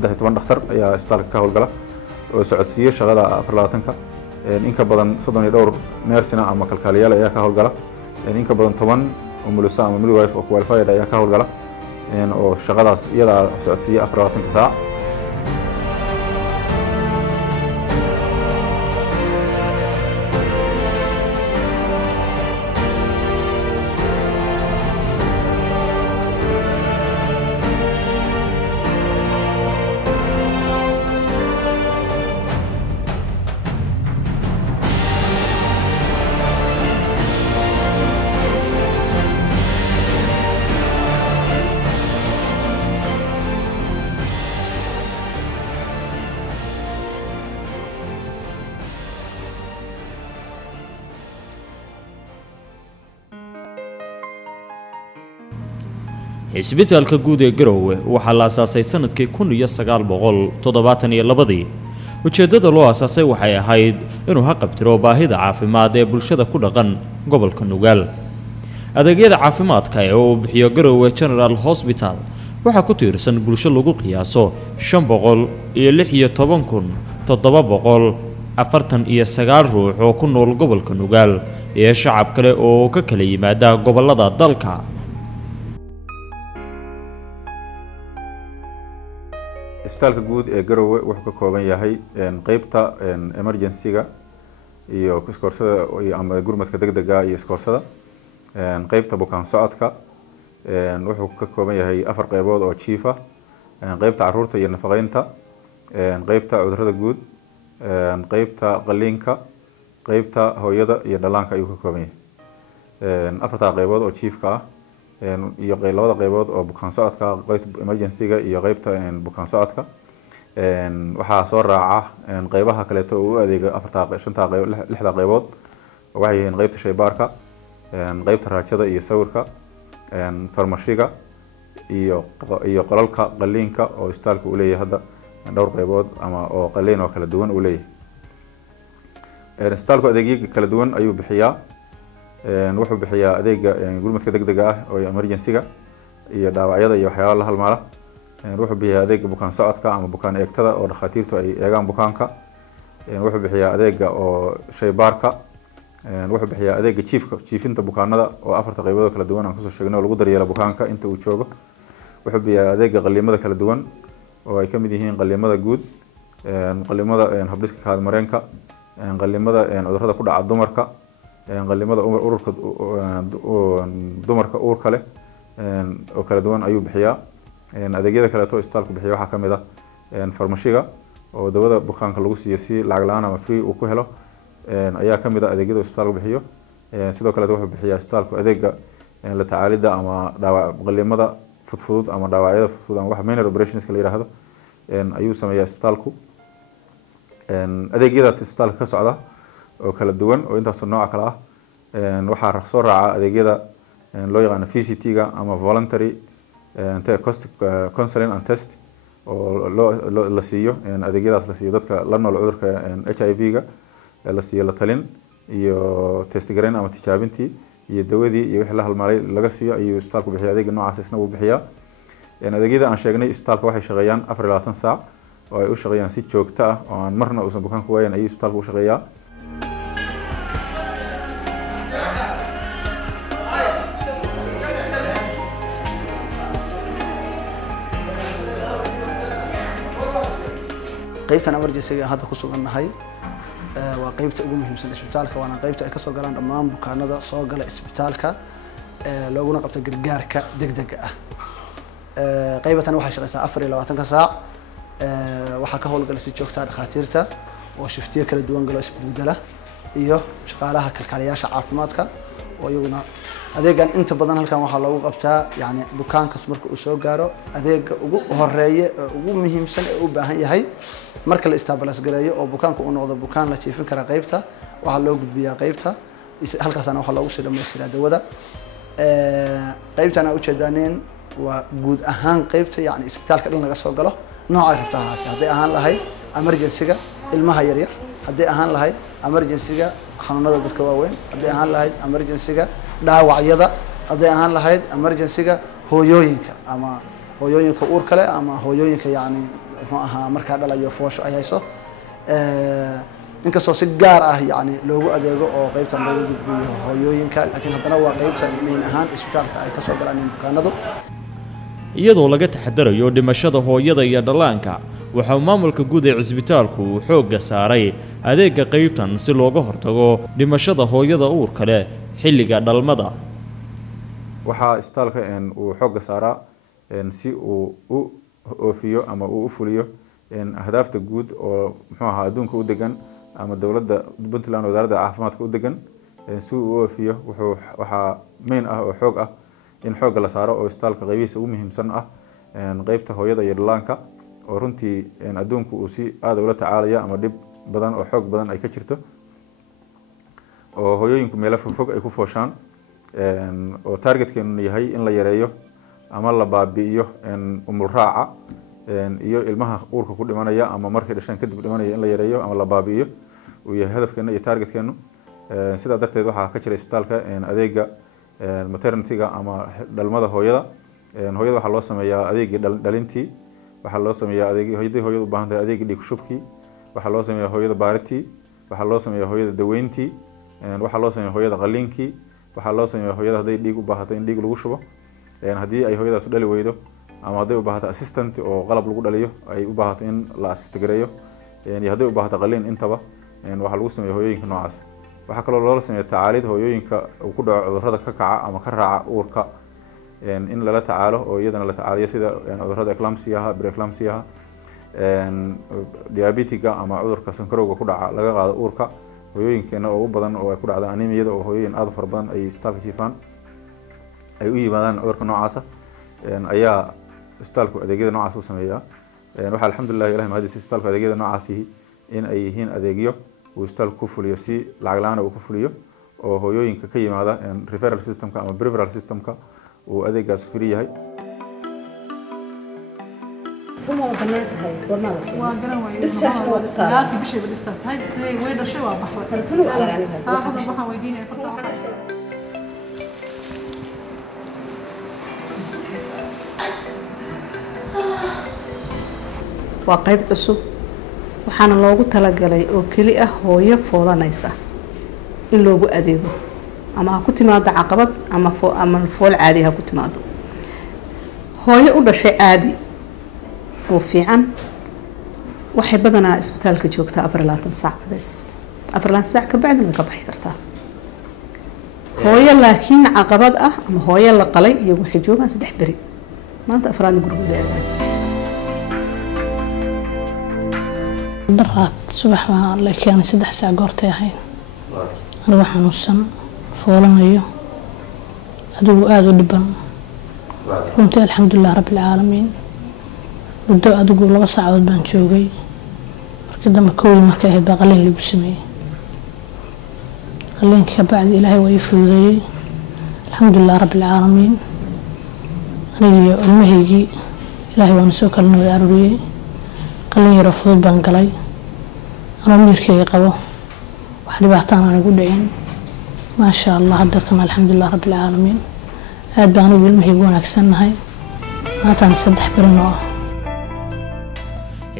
saddex iyo toban dhakhtar ayaa isbitaalka ka howlgala oo socodsiiya shaqada 24-ka in ka badan 32 neersina ama kalkaaliyaal ayaa ka howlgala in ka badan 10 umulisa ama midwife oo qualified ayaa ka howlgala oo shaqadaas iyada socodsiiya 24 saac. isbitaalka guud ee Garowe waxaa la aasaasay sanadkii 1972 ujeedada loo aasaasay waxay ahayd inuu haqabtiro baahida caafimaad ee bulshada ku dhaqan gobolka Nugaal. adeegyada caafimaadka ee uu bixiyo Garowe General Hospital waxaa ku tiirsan bulsho lagu qiyaaso 516,749 ruux oo ku nool gobolka Nugaal iyo shacab kale oo ka kala yimaada gobolada dalka. isbitaalka guud ee Garowe wuxuu ka kooban yahay qaybta emergency-ga iyo iskoorsada ama gurmadka degdega iyo iskoorsada qaybta bukaan socodka wuxuu ka kooban yahay 4 qaybood oo chief ah qaybta caruurta iyo nafaqeynta qaybta cudurrada guud qaybta qaliinka qaybta hooyada iyo dhalaanka ayuu ka kooban yahay 4 qaybood oo chief ka ah iyo labada qaybood oo bukaan socodka qaybta emergency-ga iyo qaybta bukaan socodka waxa soo raaca qaybaha kale oo u adeega 5 qaybood 6 qaybood waxay yihiin qaybta shaybaarka qaybta raajada iyo sawirka farmashiga iyo qolalka qaliinka oo isbitaalku u leeyahay hadda dhowr qaybood ama oo qaliin oo kala duwan u leeyahay. isbitaalku adeegyo kala duwan ayuu bixiyaa wuxuu bixiyaa adeega gurmadka degdega ah oo emergency-ga iyo dhaawacyada iyo waxyaabo la halmaala wuxuu bixiyaa adeega bukaan socodka ama bukaan eegtada oo dhakhaatiirtu ay eegaan bukaanka wuxuu bixiyaa adeega oo shaybaarka wuxuu bixiyaa adeega chiifinta bukaanada oo 4 qaybood kala duwan aan ku soo sheegnay oo lagu daryeelo bukaanka inta uu joogo wuxuu bixiyaa adeega qaliimada kala duwan oo ay ka mid yihiin qaliimada guud qaliimada habdhiska kaad mareenka qaliimada cudurrada ku dhaca dumarka qalimada ururka dumarka uurka leh oo kala duwan ayuu bixiyaa adeegyada kale oo isbitaalku bixiyo waxa kamid ah farmashiga oo dawada bukaanka lagu siiyo si lacag la'aan ama free uu ku helo ayaa kamid ah adeegyada isbitaalku bixiyo sidoo kale wuxuu bixiyaa isbitaalku adeega la tacaalida ama dhaawac qalimada fudfudud ama dhaawacyada fudfudud ama wax minor operations la yiraahdo ayuu sameeyaa isbitaalku adeegyadaas isbitaalka ka socda oo kala duwan oo intaas nooc kala ah waxa soo raaca adeegyada loo yaqaan VCT-ga ama voluntary diagnostic counseling and test oo la siiyo adeegyadaas la siiyo dadka la nool cudurka HIV-ga la siiyo la talin iyo test gareyn ama tijaabintii iyo dawadii iyo wixii la halmaalay laga siiyo ayuu isbitaalku bixiyaa adeega noocaas isna uu bixiyaa adeegyada aan sheegnay isbitaalka waxay shaqeeyaan 24 saac oo ay u shaqeeyaan si joogto ah oo aan marna uusan bukaanku waayan ayuu isbitaalku u shaqeeyaa. qaybtan emergency-ga hadda ku sugannahay waa qaybta ugu muhiimsan isbitaalka waana qaybta ay ka soo galaan dhammaan bukaanada soo gala isbitaalka looguna qabto gargaarka degdega ah qaybtan waxay shaqeysaa 24 saac waxa ka howlgala si joogto ah dhakhaatiirta oo shiftiyo kala duwan galo isbedela iyo shaqaalaha kalkaaliyaasha caafimaadka oo iyaguna adeegan inta badan halkan waxa loogu qabtaa yani bukaankas marka uu soo gaaro adeega ugu horeeya ugu muhiimsan ee u baahan yahay marka la istaabalas gareeyo oo bukaanku uu noqdo bukaan la jiifin kara qaybta waxa loo gudbiyaa qaybta halkaasna waxa loogu sii dhameystiraa dawada qaybtana u jeedaanin waa guud ahaan qaybta yani isbitaalka dhan laga soo galo nooca rabta haddii ahaan lahayd emergency-ga ilmaha yar yar haddii ahaan lahayd emergency-ga xanuunada dadka waaweyn haddii ahaan lahayd emergency-ga dhaawacyada haddii ahaan lahayd emergency-ga hooyooyinka ama hooyooyinka uurka leh ama hooyooyinka yani muxuu ahaa markaa dhalayo foosho ay hayso inkastoo si gaar ah yani loogu adeego oo qaybtan loogu gudbiyo hooyooyinka laakiin haddana waa qaybta main ahaan isbitaalka ay kasoo galaan bukaanadu iyadoo laga taxadarayo dhimashada hooyada iyo dhallaanka waxa uu maamulka guud ee cisbitaalku uu xoogga saaray adeegga qaybtan si looga hortago dhimashada hooyada uurka leh xilliga dhalmada waxaa isbitaalka uu xoogga saaraa si uu u oofiyo ama uu u fuliyo ahdaafta guud oo muxuu ahaa adduunka u degan ama dowladda Puntland wasaaradda caafimaadka u degan si uu u oofiyo waxaa main ah oo xoog ah in xoogga la saaro oo isbitaalka qaybihiisa ugu muhiimsan ah qaybta hooyada iyo dhallaanka oo runtii adduunku uu si aad ula tacaalaya ama dhib badan oo xoog badan ay ka jirto oo hooyooyinku meelo fogfog ay ku fooshaan oo targetkeenu yahay in la yareeyo ama la baabi'iyo umul raaca iyo ilmaha uurka ku dhimanaya ama markay dhashaan kadib dhimanaya in la yareeyo ama la baabi'iyo uu yahay hadafkeena iyo targetkeenu sidaa darteed waxaa ka jira isbitaalka adeega maternity-ga ama dhalmada hooyada hooyada waxaa loo sameeyaa adeegii dhalintii waxaa loo sameeyaa adeegii hooyada u baahan tahay adeegii dhiig shubkii waxaa loo sameeyaa hooyada baaritii waxaa loo sameeyaa hooyada daweyntii waxaa loo sameeyaa hooyada qaliinkii waxaa loo sameeyaa hooyada hadday dhiig u baahato in dhiig lagu shubo haddii ay hooyadaas dhali weydo ama hadday u baahato assistant oo qalab lagu dhaliyo ay u baahato in la assist gareeyo iyo hadday u baahato qaliin intaba waxaa lagu sameeyaa hooyooyinka noocaas waxaa kaloo loola sameeyaa tacaalid hooyooyinka uu ku dhaco cudurrada ka kaca ama ka raaca uurka in lala tacaalo oo iyadana la tacaaliyo sida cudurrada eclampsiyaha preeclampsiyaha diabetiga ama cudurka sankarowga ku dhaca laga qaado uurka hooyooyinkeena oo u badan oo ay ku dhacda anemiyada oo hooyooyin aad u fara badan ay isbitaalka jiifaan ay u yimaadaan cudurka noocaasa ayaa isbitaalku adeegyada noocaas u sameeyaa waxaa alxamdulilah ilahi mahadiis isbitaalku adeegyada noocaasihi in ay yihiin adeegyo uu isbitaalku ku fuliyo si lacag la-aan uu ku fuliyo oo hooyooyinka ka yimaada referral systemka ama peripheral systemka uu adeegaas free yahay waa qayb cusub waxaana loogu talagalay oo keli ah hooyo foolanaysa in loogu adeego ama ha ku timaado caqabad ama fool caadi ha ku timaado hooyo u dhashay caadi oo fiican waxay badanaa isbitaalka joogtaa 24 saac bas 24 saac ka bacdi way ka baxi kartaa hooyo laakiin caqabad ah ama hooyo la qalay iyo waxay joogaan 3 bari maanta afraad gurigooda aadaan daraad subax waa la keenay 3 saac goortay ahayn anigu xanuunsan foolanayo adigu aad u dhiban runtii alxamdulilah rabbil caalamiin muddo adigu 2 saacadood baan joogay markii dambe koowi markay ahayd baa qalliin lagu sameeyey qalliinka ka bacdi ilaahay waa ii fududeeyey alxamdulilah rabbil caalamiin aniga ilmahaygii ilaahay waana soo kala nabad aruuriyey qalliin yaro fudud baan galay anoo miirkayga qabo wax dhibaataan aan igu dhicin maasha allah haddatan alxamdulilah rabbil caalamiin aad baan ugu ilmahaygu wanaagsannahay maatan 3 bari noo ah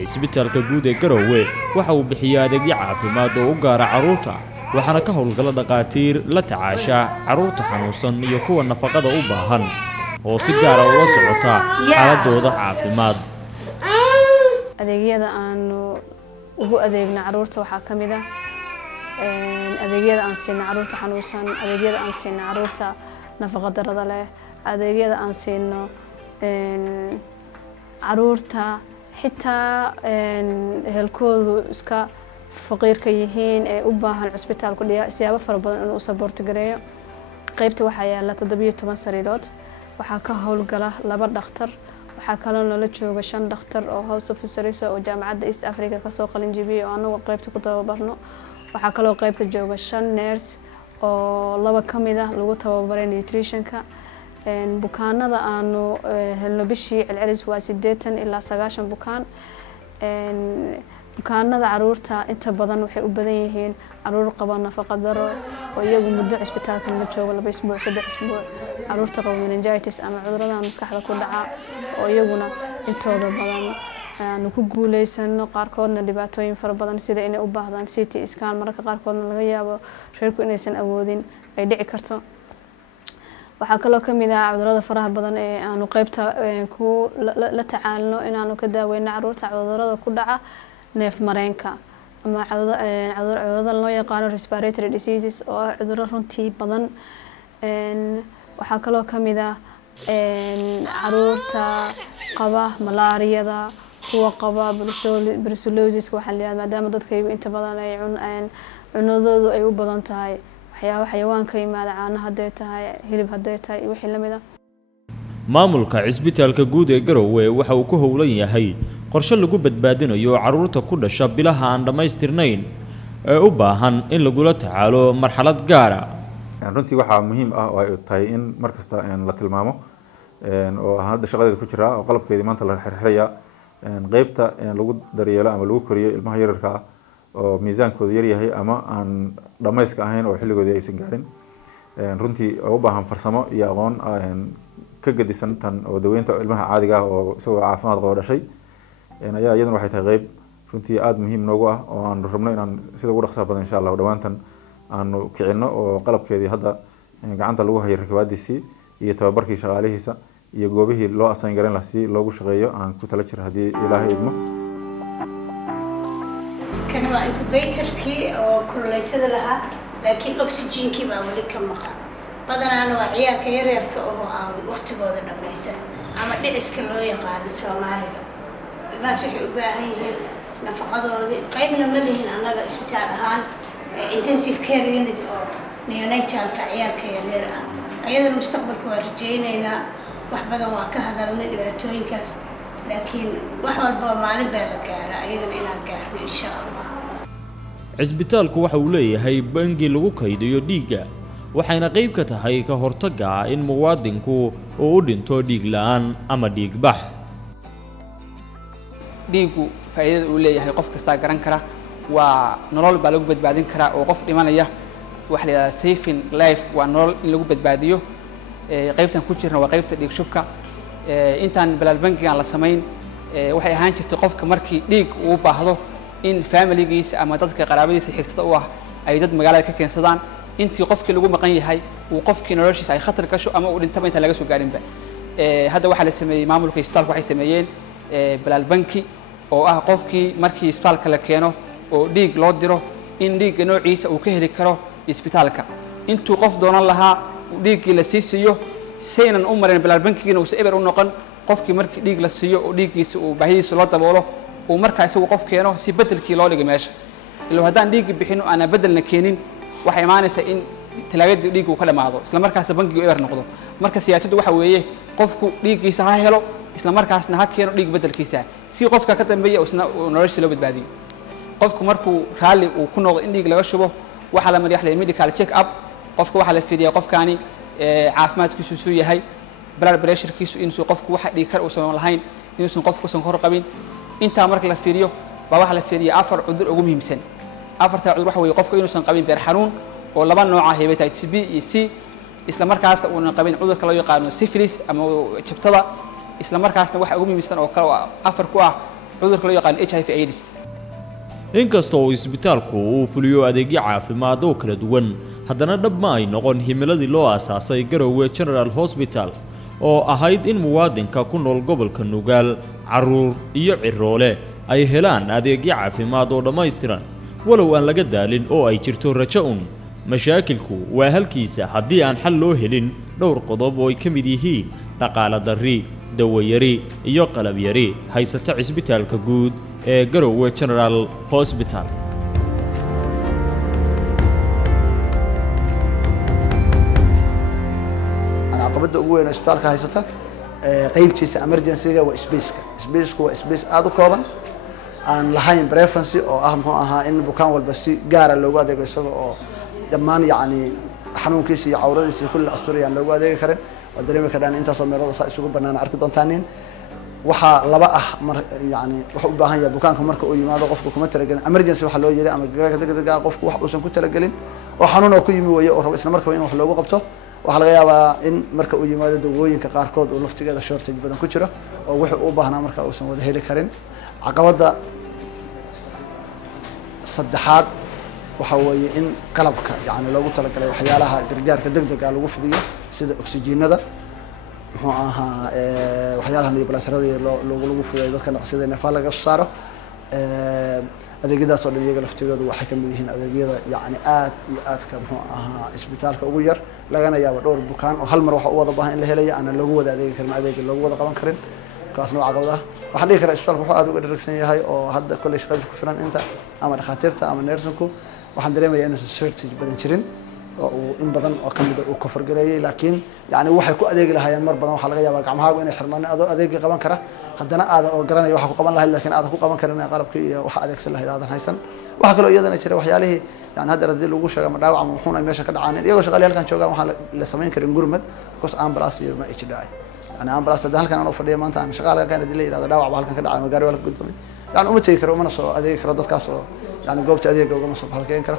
isbitaalka guud ee Garowe waxa uu bixiyaa adeegyo caafimaad oo u gaar ah carruurta waxaana ka howlgala dhaqaatiir la tacaasha carruurta xanuunsan iyo kuwa nafaqada u baahan oo si gaar ah ula socota xaaladooda caafimaad adeegyada aan ugu adeegna carruurta waxaa ka mid ah adeegyada aan siino carruurta xanuunsan adeegyada aan siino carruurta nafaqa darrada leh adeegyada aan siino carruurta xitaa ehelkoodu iska faqiirka yihiin ee u baahan cisbitaalku siyaabo fara badan inuu support gareeyo qaybta waxaa yaala 17 sariirood waxaa ka howlgala 2 dhakhtar waxaa kaloo nala jooga 5 dhakhtar oo house officers oo jaamacadda East Africa ka soo qalin jibiyay oo anagu qaybta ku tababarno waxaa kaloo qaybta jooga 5 nurse oo 2 kamid ah lagu tababaray nutritionka bukaanada aanu helno bishii celcelis waa 80 ilaa 90 bukaan bukaanada caruurta inta badan waxay u badan yihiin caruur qaba nafaqo daro oo iyagu muddo cisbitaalka la joogo 2 isbuuc 3 isbuuc caruurta qaba meningitis ama cudurrada maskaxda ku dhaca oo iyaguna intooda badan aanu ku guuleysano qaarkoodna dhibaatooyin fara badan sida inay u baahdaan CT scan mararka qaarkoodna laga yaabo reerku inaysan awoodin ay dhici karto waxaa kaloo kamid ah cudurrada faraha badan ee aanu qaybta ku la tacaalno inaanu ka daaweyno caruurta cudurrada ku dhaca neef mareenka ama cudurrada loo yaqaan respiratory diseases oo cudurro runtii badan waxaa kaloo kamid ah caruurta qaba malaariyada kuwa qaba brucellosis waxa la yiraahdaa maadaama dadkaygu inta badan ay cunadoodu ay u badan tahay waxyaabo xayawaanka yimaada caanaha haday tahay hilib haday tahay wixii lamid ah maamulka cisbitaalka guud ee Garowe waxa uu ku howlan yahay qorshe lagu badbaadinayo caruurta ku dhasha bilaha aan dhameystirnayn ee u baahan in lagu la tacaalo marxalad gaar ah runtii waxa muhiim ah oo ay tahay in markasta la tilmaamo oo hadda shaqadeeda ku jira oo qalabkeedii maanta la xirxiraya qaybta lagu daryeelo ama lagu koriyo ilmaha yararka ah oo miisaankoodu yar yahay ama aan dhameyska ahayn oo xilligoodii aysan gaarin runtii u baahan farsamo iyo aqoon ka gadisan tan oo daweynta ilmaha caadiga ah oo isagoo caafimaad qabo dhashay ayaa iyaduna waxay tahay qayb runtii aad muhiim noogu ah oo aan rabno inaan sida ugu dhaqsaha badan insha Allah dhawaantan aanu kicino oo qalabkeedii hadda gacanta lagu hayo rakabaadiisii iyo tababarkii shaqaalihiisa iyo goobihii loo asaan garan lahaa si loogu shaqeeyo aan ku tala jiro hadii Ilaahay idmo kan waa incubatorkii oo kululeysada lahaa laakiin oxygenkii baa wali ka maqan badanaana waa ciyaalka yaryarka oo aan waqtigooda dhammaysan ama dhiciska loo yaqaano Soomaaliga ilmahaas waxay u baahan yihiin nafaqadoodii qaybna ma lihin annaga isbitaal ahaan intensive care unit oo neonatalka ciyaalka yaryar ah ayada mustaqbalka waa rajaynaynaa wax badan waa ka hadalnay dhibaatooyinkaas laakiin wax walba maalin baa la gaaraa ayagana inaan gaarno insha Allah cisbitaalku waxa uu leeyahay bangi lagu kaydiyo dhiigga waxayna qayb ka tahay ka hortagga in muwaadinku uu u dhinto dhiig la'aan ama dhiig bax dhiigu faa'iidada uu leeyahay qof kasta garan kara waa nolol baa lagu badbaadin karaa oo qof dhimanaya wax la yiraahdo saving life waa nolol in lagu badbaadiyo qaybtan ku jirna waa qaybta dhiig shubka intaan balaal bangigan la sameyn waxay ahaan jirtay qofka markii dhiig uu baahdo in familigiisa ama dadka qaraabadiisa xigtada u ah ay dad magaalada ka keensadaan intii qofkii lagu maqan yahay uu qofkii noloshiisa ay khatar gasho ama uu dhintaba inta laga soo gaarinba hadda waxa la sameeyay maamulka isbitaalka waxay sameeyeen balaal banki oo ah qofkii markii isbitaalka la keeno oo dhiig loo diro in dhiigga noociisa uu ka heli karo isbitaalka intuu qof doonan lahaa dhiiggii la siiyo saynan u marin balaal bankigiina uu eber u noqon qofkii markii dhiig la siiyo oo dhiiggiisa uu baahidiisa loo daboolo uu markaa isagu qof keeno si bedelkii loo dhigo meesha ilaa haddaan dhiigga bixino aan bedelna keenin waxay imaanaysaa in talaagadii dhiiggu ka dhamaado isla markaas bankigu eber noqdo marka siyaasaddu waxa weeye qofku dhiiggiisa ha helo isla markaasna ha keeno dhiig bedelkiisa si qofka ka dambeeya isna noloshiisa loo badbaadiyo qofku markuu raali uu ku noqdo in dhiig laga shubo waxa la mariyaa medical check up qofka waxa la fiiriyaa qofkaani caafimaadkiisu suu yahay blood pressurekiisu inuu qofku waxa dhiig kar uu soo lahayn inuusan qofku sonkor qabin inta marka la fiiriyo baa waxa la fiiriyaa afar cudur ugu muhiimsan afarta cudur waxa weeye qofku inuusan qabin beer xanuun oo laba nooc ah hepatitis B iyo C isla markaasna uu qabin cudurka loo yaqaan syphilis ama jabtada isla markaasna waxa ugu muhiimsan oo kale afar ku ah cudurka loo yaqaan HIV/AIDS inkasta oo isbitaalku uu fuliyo adeegyo caafimaad oo kala duwan haddana dhab ma ay noqon himiladii loo aasaasay Garowe General Hospital oo ahayd in muwaadinka ku nool gobolka Nugaal caruur iyo ciroole ay helaan adeegyo caafimaad oo dhameystiran walow aan laga daalin oo ay jirto rajo mashaakilku waa halkiisa haddii aan xal loo helin dhowr qodob oo ay ka mid yihiin dhaqaale darri dawo yari iyo qalab yari haysata cisbitaalka guud ee Garowe General Hospital caqabada ugu weyn ee isbitaalka haysata qaybtiisa emergency-ga waa space-ku waa space aad u kooban aan lahayn preference oo ah muxuu ahaa in bukaan walba si gaar ah loogu adeego isaga oo dhammaan yacni xanuunkiisa iyo cawradiisa kulli asturiyaan loogu adeegi karin oo dareemi karaan intaasoo meelood saa isugu bannaan arki doontaan waxaa laba ah yani waxa u baahan yahay bukaanka marka uu yimaado qofku kuma talagelin emergency waxa loo yiri ama gargaarka degdega qofku wax uusan ku talagelin oo xanuun oo ku yimi weeye oo rabo isla markaa in wax loogu qabto waxaa laga yaabaa in marka uu yimaado dawooyinka qaarkood uu laftigeeda shortage badan ku jiro oo wixii u baahnaa marka uusan wada heli karin caqabada saddexaad waxa weeye in qalabka yani loogu talagalay waxyaalaha gargaarka degdega lagu fidiyo sida oxygenada muxuu ahaa waxyaalaha nebulasarada lagu fidiyo dadka naqsida neefaa laga soo saaro adeegyadaas oo dhan iyaga laftigoodu waxay ka mid yihiin adeegyada yani aad iyo aadka muxuu ahaa isbitaalka ugu yar lagana yaabo dhowr bukaan oo hal mar waxa u wada baahan in la helayo aan lagu wada adeegi karin adeega loogu wada qaban karin kaasna waa caqabad ah waxaan dhihi karaa isbitaalku wuxuu aad uga dharagsan yahay oo hadda kolley shaqadiisa ku filan inta ama dhakhaatiirta ama nersinku waxaan dareemayaa inuusan shortage badan jirin oo uu in badan oo kamid uu kofargareeyay laakiin yani waxay ku adeegi lahaayeen mar badan waxaa laga yaabaa gacmahaagu inay xirmaan adoo adeegii qaban kara haddana aadan oo garanaya waxa ku qaban lahayd laakiin aadan ku qaban karin qalabkii iyo waxa adeegsan lahayd aadan haysan waxa kale oo iyadana jira waxyaalihii yani hadda hadii lagu sheego ma dhaawac ama wuxuuna meesha ka dhacaan iyagoo shaqaale halkan joogaan waxaan la samayn karin gurmad because ambulance iyo ma HDI yani ambulance hadda halkan aan u fadhiyo maanta aan shaqaale halkan hadii la yiraahdo dhaawac halkan ka dhacay magaari wala gudbay yani uma tagi karo mana soo adeegi karo dadkaas oo yani goobta adeega uga soo halkeen kara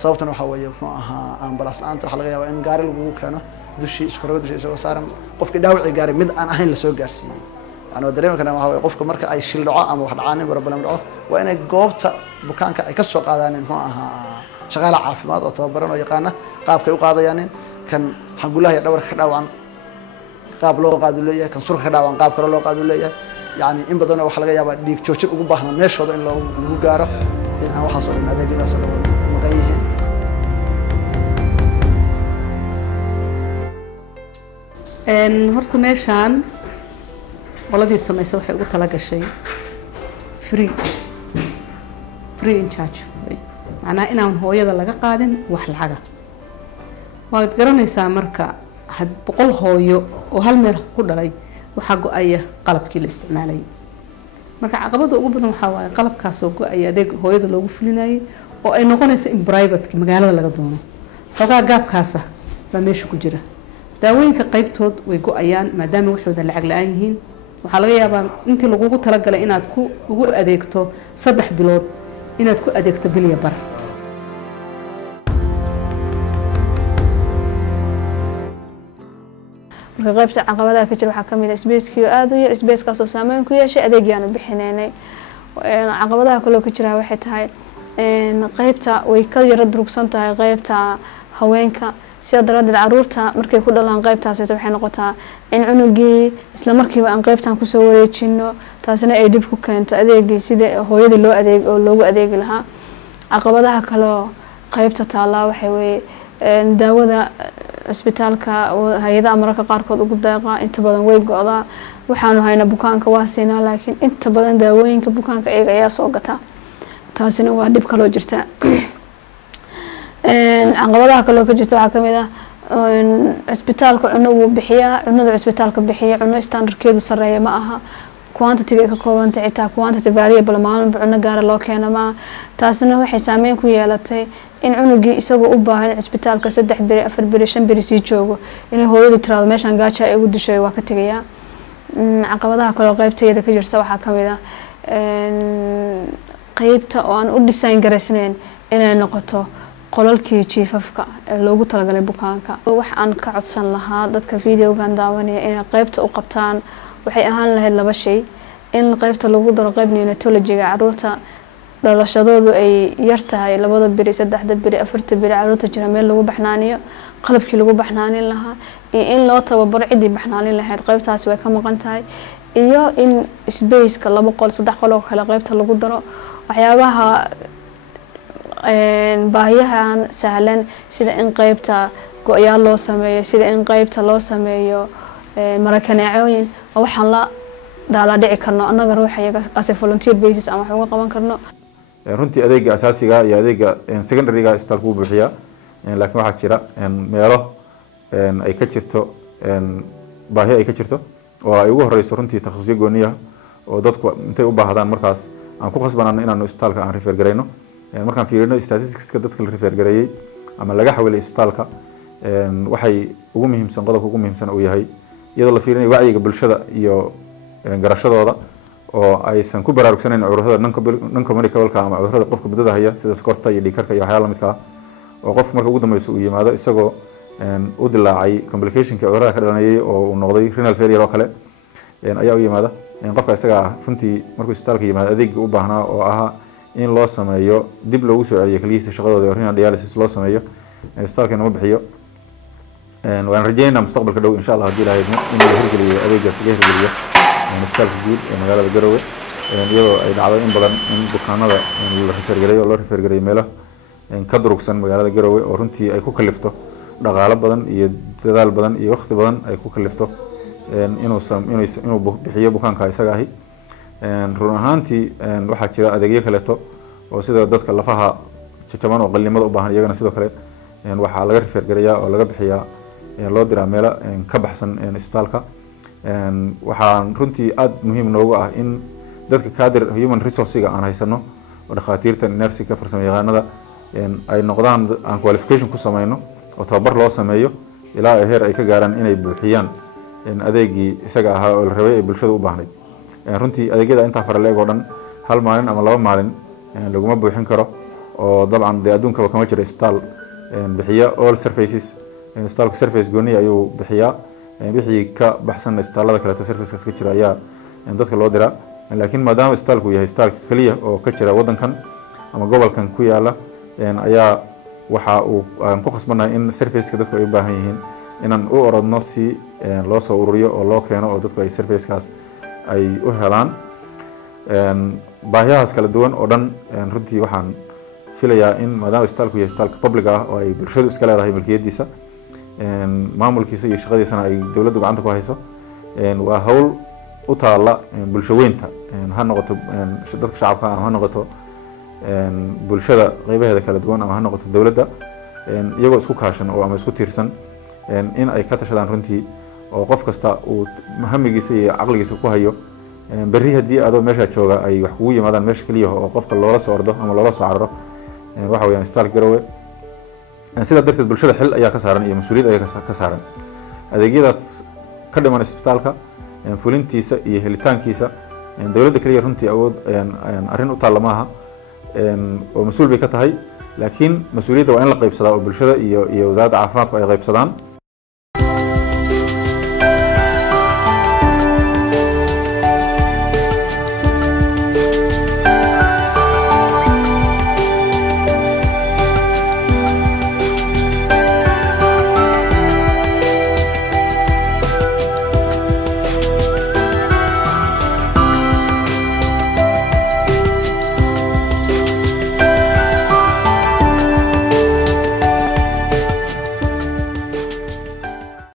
sababtan waxa weeye muxuu ahaa ambulance la'aanta waxa laga yaabaa in gaari lagu keeno dushii iskoroga dushii isagoo saaran qofkii dhaawacii gaari mid aan ahayn la soo gaarsiiyay yani oo dareemi karnaa waxa weeye qofka marka ay shil dhaco ama wax dhacaan problem dhaco waa inay goobta bukaanka ay ka soo qaadaan muxuu ahaa shaqaale caafimaad oo tababaran oo yaqaana qaabkay u qaadayaan kan xangulaha iyo dhabarka ka dhaawacan qaab loo qaado leeyahay kan surka ka dhaawacan qaab kale loo qaado leeyahay yani in badan waxa laga yaabaa dhiig joojin ugu baahnaa meeshooda in lagu gaaro in aan waxaas oo dhan adeegyadaas oo dhan maqan yihiin horta meeshaan qoladii samaysa waxay ugu tala gashay free in charge macnaha inaan hooyada laga qaadin wax lacaga waad garanaysaa marka 100 hooyo oo hal meel ku dhalay waxaa go-aya qalabkii la isticmaalay marka caqabada ugu badan waxaa waaye qalabkaas oo go-aya adeeg hooyada loogu fulinayay oo ay noqonayso in private magaalada laga doono xogaa gaabkaasa baa meesha ku jira daawooyinka qaybtood way go-ayaan maadaama waxooda lacag la-aan yihiin waxaa laga yaabaa intii lagugu talagalay inaad ugu adeegto 3 bilood inaad ku adeegto bilya bar marka qaybta caqabadaha ka jira waxaa kamid ah isbeyskii aad u yar isbeyskaas oo saameyn ku yeeshay adeegyaan bixinaynay caqabadaha kale oo ka jira waxay tahay qaybta way ka yara durugsan tahay qaybta haweenka sida daradeed caruurta markay ku dhalaan qaybtaas waxay noqotaa in cunugii isla markiiba aan qaybtan ku soo wareejino taasina ay dib ku keento adeegii sida hooyada loo adeeg oo loogu adeegi lahaa caqabadaha kale oo qaybta taala waxay way daawada isbitaalka hay'adaha mararka qaarkood ugu deeqa inta badan way go'daa waxaanu haynaa bukaanka waa siinaa laakiin inta badan daawooyinka bukaanka iyaga ayaa soo gata taasina waa dhib kale oo jirta caqabadaha kale oo ka jirta waxaa kamid ah isbitaalka cuno uu bixiyaa cunada isbitaalka bixiya cuno standardkeedu sareeya ma aha quantity ka kooban tahay xitaa quantity variable maalinba cuno gaar loo keeno ma taasina waxay saameyn ku yeelatay in cunugii isagoo u baahan isbitaalka 3 beri 4 beri 5 beri sii joogo inay hooyadu tiraado meeshan gaaja ay ugu dishay waa ka tagayaa caqabadaha kale oo qaybteeda ka jirta waxaa kamid ah qaybta oo aan u design garaysnayn inay noqoto qolalkii jiifafka ee loogu talagalay bukaanka wax aan ka codsan lahaa dadka videogan daawanaya inay qaybta u qabtaan waxay ahaan lahayd laba shay in qaybta lagu daro qayb neonatology-ga caruurta dhalashadoodu ay yar tahay 2 beri 3 beri 4 beri caruurta jira meel lagu baxnaaniyo qalabkii lagu baxnaanin lahaa iyo in loo tababaro cidii baxnaanin lahayd qaybtaasi way ka maqan tahay iyo in space-ka 2 qol 3 qol oo kale qaybta lagu daro waxyaabaha baahiyahan sahlan sida in qaybta go-yaal loo sameeyo sida in qaybta loo sameeyo marakaneecooyin waxaan la daala dhici karno annaga ruuxayaga as a volunteer basis aan wax uga qaban karno runtii adeega asaasiga iyo adeega secondary-ga isbitaalku uu bixiyaa laakiin waxaa jira meelo ay ka jirto baahi ay ka jirto oo ay ugu horeyso runtii takhasusyo gooniya oo dadku intay u baahdaan markaas aan ku khasbanaano inaanu isbitaalka aan refer gareyno markaan fiirino statisticska dadka la refer gareeyay ama laga xawilay isbitaalka waxay ugu muhiimsan qodobka ugu muhiimsan uu yahay iyadoo la fiirinayo wacyiga bulshada iyo garashadooda oo aysan ku baraarugsanayn cudurrada non-communicable ama cudurrada qofka muddada haya sida sokorta iyo dhiigkarka iyo waxyaala lamidka ah oo qofka marka ugu dambeysa uu yimaado isagoo u dilaacay complicationka cudurrada ka dhalanayay oo uu noqday renal failure oo kale ayaa u yimaada qofka isaga ah runtii markuu isbitaalka yimaado adeegga u baahnaa oo ahaa in loo sameeyo dib loogu soo celiyo kaliyihiisa shaqadooda oo renal dialysis loo sameeyo isbitaalka inama bixiyo waan rajaynaynaa mustaqbalka dhow insha allah haddii ilaahay in la hirgeliyo adeeggaas laga hirgeliyo isbitaalka guud ee magaalada Garowe iyadoo ay dhacdo in badan in bukaanada la refergareeyo oo loo refergareeyo meelo ka durugsan magaalada Garowe oo runtii ay ku kalifto dhaqaale badan iyo dadaal badan iyo waqti badan ay ku kalifto inuu bixiyo bukaanka isaga ahi run ahaantii waxaa jira adeegyo kaleeto oo sida dadka lafaha jajaban oo qallimada u baahan iyagana sidoo kale waxaa laga refergareeyaa oo laga bixiyaa loo diraa meelo ka baxsan isbitaalka waxaa runtii aad muhiim noogu ah in dadka kaadir human resource-ga aan haysano oo dhakhaatiirta nursing-ka farsamayaqaanada ay noqdaan aan qualification ku sameyno oo tababar loo sameeyo ilaa ay heer ay ka gaaraan inay buuxiyaan adeegii isaga ahaa oo la rabay ee bulshada u baahnayd runtii adeegyada intaa fara leeg oo dhan hal maalin ama laba maalin laguma buuxin karo oo dabcan dee adduunkaba kama jiro isbitaal bixiya all services isbitaalka service gooni ayuu bixiyaa wixii ka baxsan isbitaalada kaleeto servicekaas ka jira ayaa dadka loo diraa laakiin maadaama isbitaalku yahay isbitaalka kaliya oo ka jira wadankan ama gobolkan ku yaala ayaa waxa uu ku qasbanahay in serviceka dadku ay u baahan yihiin inaan u orodno si loo soo ururiyo oo loo keeno oo dadku ay servicekaas ay u helaan baahiyahaas kala duwan oo dhan runtii waxaan filayaa in maadaama isbitaalku yahay isbitaalka public ah oo ay bulshadu iska leedahay milkiyadiisa maamulkiisa iyo shaqadiisana ay dowladdu gacanta ku hayso waa hawl u taala bulsho weynta ha noqoto dadka shacabka ama ha noqoto bulshada qaybaheeda kala duwan ama ha noqoto dowladda iyagoo isku kaashan oo ama isku tiirsan in ay ka tashadaan runtii oo qof kasta uu hamigiisa iyo caqligiisa ku hayo berri haddii adoo meesha jooga ay wax kugu yimaadaan meesha kaliya oo qofka loola soo ordo ama loola soo cararo waxa weeyaan isbitaalka Garowe sidaa darteed bulshada xil ayaa ka saaran iyo mas'uuliyad ayaa ka saaran adeegyadaas ka dhiman isbitaalka fulintiisa iyo helitaankiisa dowladda kaliya runtii awood arrin u taalla maaha oo mas'uul bay ka tahay laakiin mas'uuliyadda waa in la qaybsadaa oo bulshada iyo wasaaradda caafimaadku ay qaybsadaan